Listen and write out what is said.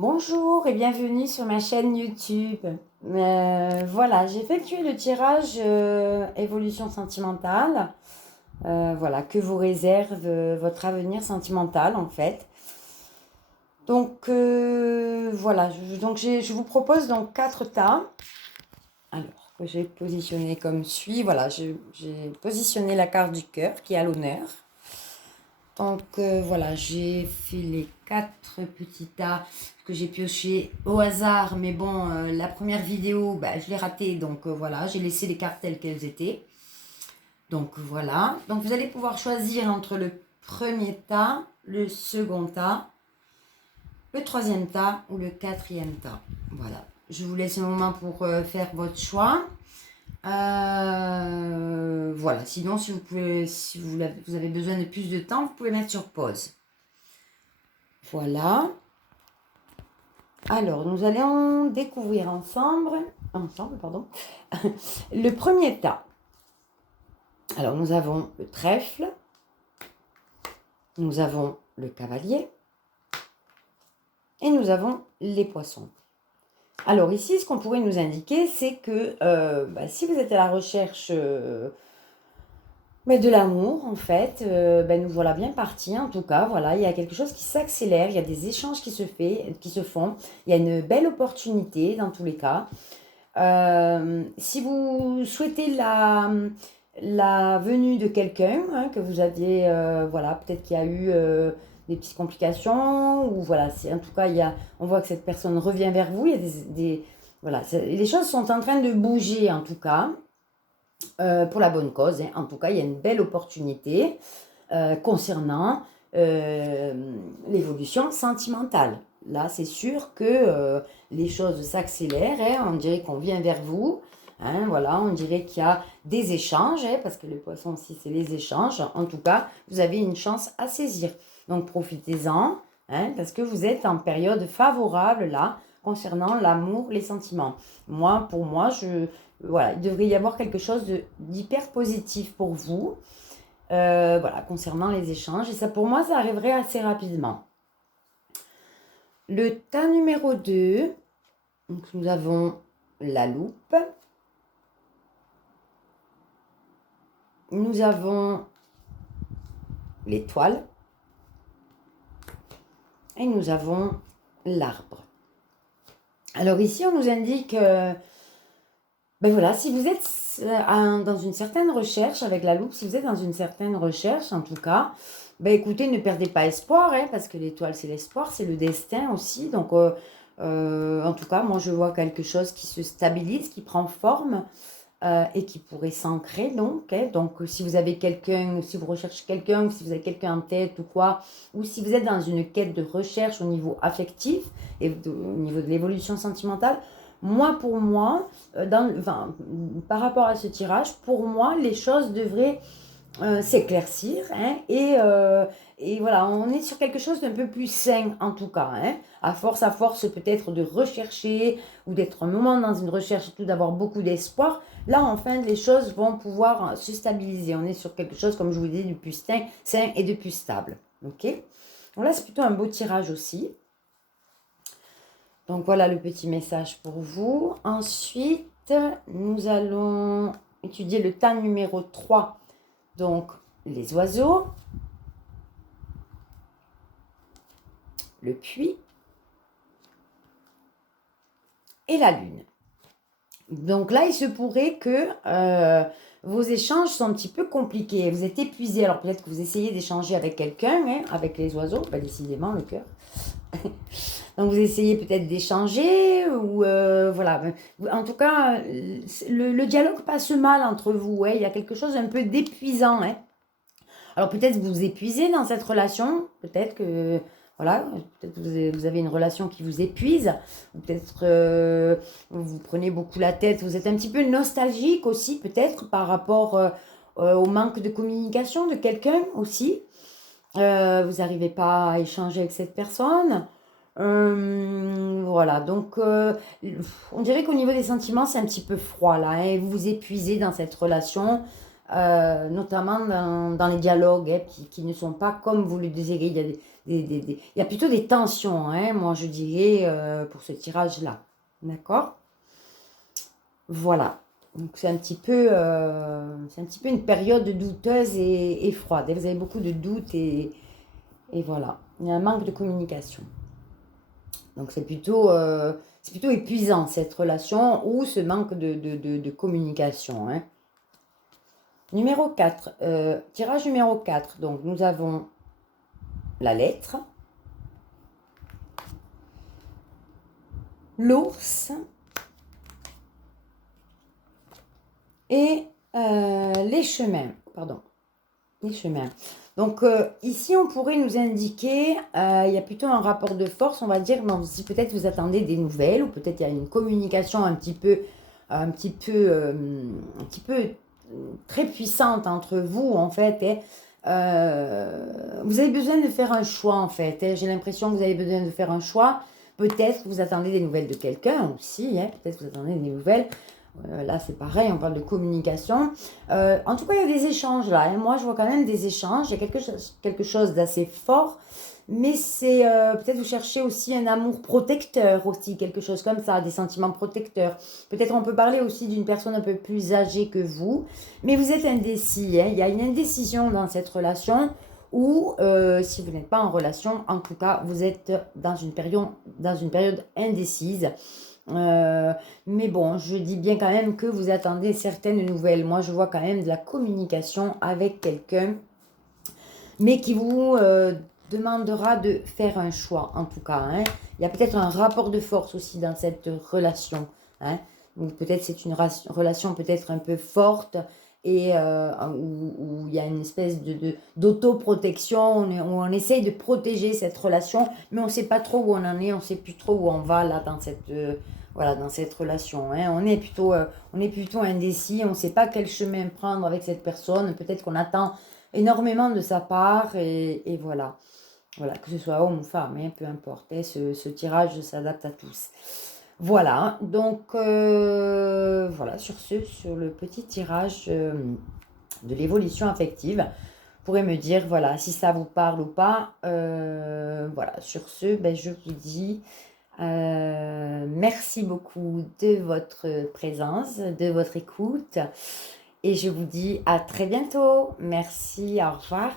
Bonjour et bienvenue sur ma chaîne YouTube. Voilà, j'ai effectué le tirage évolution sentimentale. Voilà, que vous réserve votre avenir sentimental en fait. Donc voilà, je vous propose donc 4 tas. Alors, que j'ai positionné comme suit. Voilà, j'ai positionné la carte du cœur qui est à l'honneur. Donc voilà, j'ai fait les 4 petits tas que j'ai pioché au hasard. Mais bon, la première vidéo, bah, je l'ai ratée. Donc voilà, j'ai laissé les cartes telles qu'elles étaient. Donc voilà. Donc vous allez pouvoir choisir entre le premier tas, le second tas, le troisième tas ou le quatrième tas. Voilà. Je vous laisse un moment pour faire votre choix. Voilà. Sinon, si vous avez besoin de plus de temps, vous pouvez mettre sur pause. Voilà. Alors, nous allons découvrir ensemble, pardon, le premier tas. Alors, nous avons le trèfle, nous avons le cavalier et nous avons les poissons. Alors ici, ce qu'on pourrait nous indiquer, c'est que si vous êtes à la recherche de l'amour, en fait, nous voilà bien partis. En tout cas, voilà, il y a quelque chose qui s'accélère, il y a des échanges qui se font, il y a une belle opportunité dans tous les cas. Si vous souhaitez la venue de quelqu'un que vous aviez, peut-être qu'il y a eu des petites complications, ou voilà, en tout cas, on voit que cette personne revient vers vous, il y a voilà, les choses sont en train de bouger en tout cas, pour la bonne cause. En tout cas, il y a une belle opportunité concernant l'évolution sentimentale. Là, c'est sûr que les choses s'accélèrent. On dirait qu'on vient vers vous. Voilà, on dirait qu'il y a des échanges, parce que le poisson aussi, c'est les échanges. En tout cas, vous avez une chance à saisir. Donc, profitez-en, parce que vous êtes en période favorable, là, concernant l'amour, les sentiments. Pour moi, voilà, il devrait y avoir quelque chose d'hyper positif pour vous. Voilà, concernant les échanges. Et ça, pour moi, ça arriverait assez rapidement. Le tas numéro 2, donc nous avons la loupe. Nous avons l'étoile. Et nous avons l'arbre. Alors ici, on nous indique, voilà, si vous êtes dans une certaine recherche avec la loupe, si vous êtes dans une certaine recherche, en tout cas, écoutez, ne perdez pas espoir, parce que l'étoile, c'est l'espoir, c'est le destin aussi. Donc, en tout cas, moi, je vois quelque chose qui se stabilise, qui prend forme et qui pourrait s'ancrer. Donc, si vous avez quelqu'un, si vous recherchez quelqu'un, ou si vous avez quelqu'un en tête ou quoi, ou si vous êtes dans une quête de recherche au niveau affectif et au niveau de l'évolution sentimentale, pour moi, par rapport à ce tirage, pour moi, les choses devraient s'éclaircir. Et voilà, on est sur quelque chose d'un peu plus sain en tout cas. À force peut-être de rechercher ou d'être un moment dans une recherche et tout, d'avoir beaucoup d'espoir, là enfin les choses vont pouvoir se stabiliser. On est sur quelque chose, comme je vous dis, de plus sain et de plus stable. Ok. Donc là, c'est plutôt un beau tirage aussi. Donc voilà le petit message pour vous. Ensuite, nous allons étudier le tas numéro 3. Donc, les oiseaux, le puits et la lune. Donc là, il se pourrait que vos échanges sont un petit peu compliqués. Vous êtes épuisé. Alors peut-être que vous essayez d'échanger avec quelqu'un, avec les oiseaux, décidément le cœur. Donc vous essayez peut-être d'échanger ou voilà. En tout cas, le dialogue passe mal entre vous. Il y a quelque chose un peu d'épuisant. Alors peut-être que vous vous épuisez dans cette relation. Peut-être que voilà, peut-être que vous avez une relation qui vous épuise. Ou peut-être vous prenez beaucoup la tête. Vous êtes un petit peu nostalgique aussi, peut-être par rapport au manque de communication de quelqu'un aussi. Vous n'arrivez pas à échanger avec cette personne. Voilà, donc on dirait qu'au niveau des sentiments, c'est un petit peu froid là, et vous vous épuisez dans cette relation, notamment dans les dialogues qui ne sont pas comme vous le désirez. Il y a Il y a plutôt des tensions, hein, moi je dirais, pour ce tirage-là. D'accord? Voilà. Donc c'est un petit peu une période douteuse et froide. Et vous avez beaucoup de doutes et voilà. Il y a un manque de communication. Donc c'est plutôt épuisant cette relation ou ce manque de communication, hein. Numéro 4, tirage numéro 4. Donc nous avons la lettre, l'ours et les chemins. Pardon, les chemins. Donc ici, on pourrait nous indiquer, il y a plutôt un rapport de force, on va dire, si peut-être vous attendez des nouvelles, ou peut-être il y a une communication un petit peu très puissante entre vous, en fait. Et, vous avez besoin de faire un choix, en fait. J'ai l'impression que vous avez besoin de faire un choix. Peut-être que vous attendez des nouvelles de quelqu'un aussi, hein, peut-être que vous attendez des nouvelles. Là, c'est pareil, on parle de communication. En tout cas, il y a des échanges là, hein. Moi, je vois quand même des échanges. Il y a quelque chose d'assez fort. Mais c'est peut-être vous cherchez aussi un amour protecteur aussi, quelque chose comme ça, des sentiments protecteurs. Peut-être on peut parler aussi d'une personne un peu plus âgée que vous. Mais vous êtes indécis, hein. Il y a une indécision dans cette relation. Ou si vous n'êtes pas en relation, en tout cas, vous êtes dans une période indécise. Mais bon, je dis bien quand même que vous attendez certaines nouvelles. Moi, je vois quand même de la communication avec quelqu'un, mais qui vous demandera de faire un choix, en tout cas, hein. Il y a peut-être un rapport de force aussi dans cette relation, hein. Ou peut-être c'est une relation peut-être un peu forte et où il y a une espèce d'autoprotection, où on essaye de protéger cette relation, mais on ne sait pas trop où on en est, on ne sait plus trop où on va là dans cette relation, hein. On est plutôt indécis, on ne sait pas quel chemin prendre avec cette personne, peut-être qu'on attend énormément de sa part et voilà. Voilà, que ce soit homme ou femme, hein, peu importe, hein, ce tirage s'adapte à tous. Voilà, donc voilà, sur le petit tirage de l'évolution affective, vous pourrez me dire, voilà, si ça vous parle ou pas. Voilà, sur ce, ben, je vous dis merci beaucoup de votre présence, de votre écoute, et je vous dis à très bientôt. Merci, au revoir.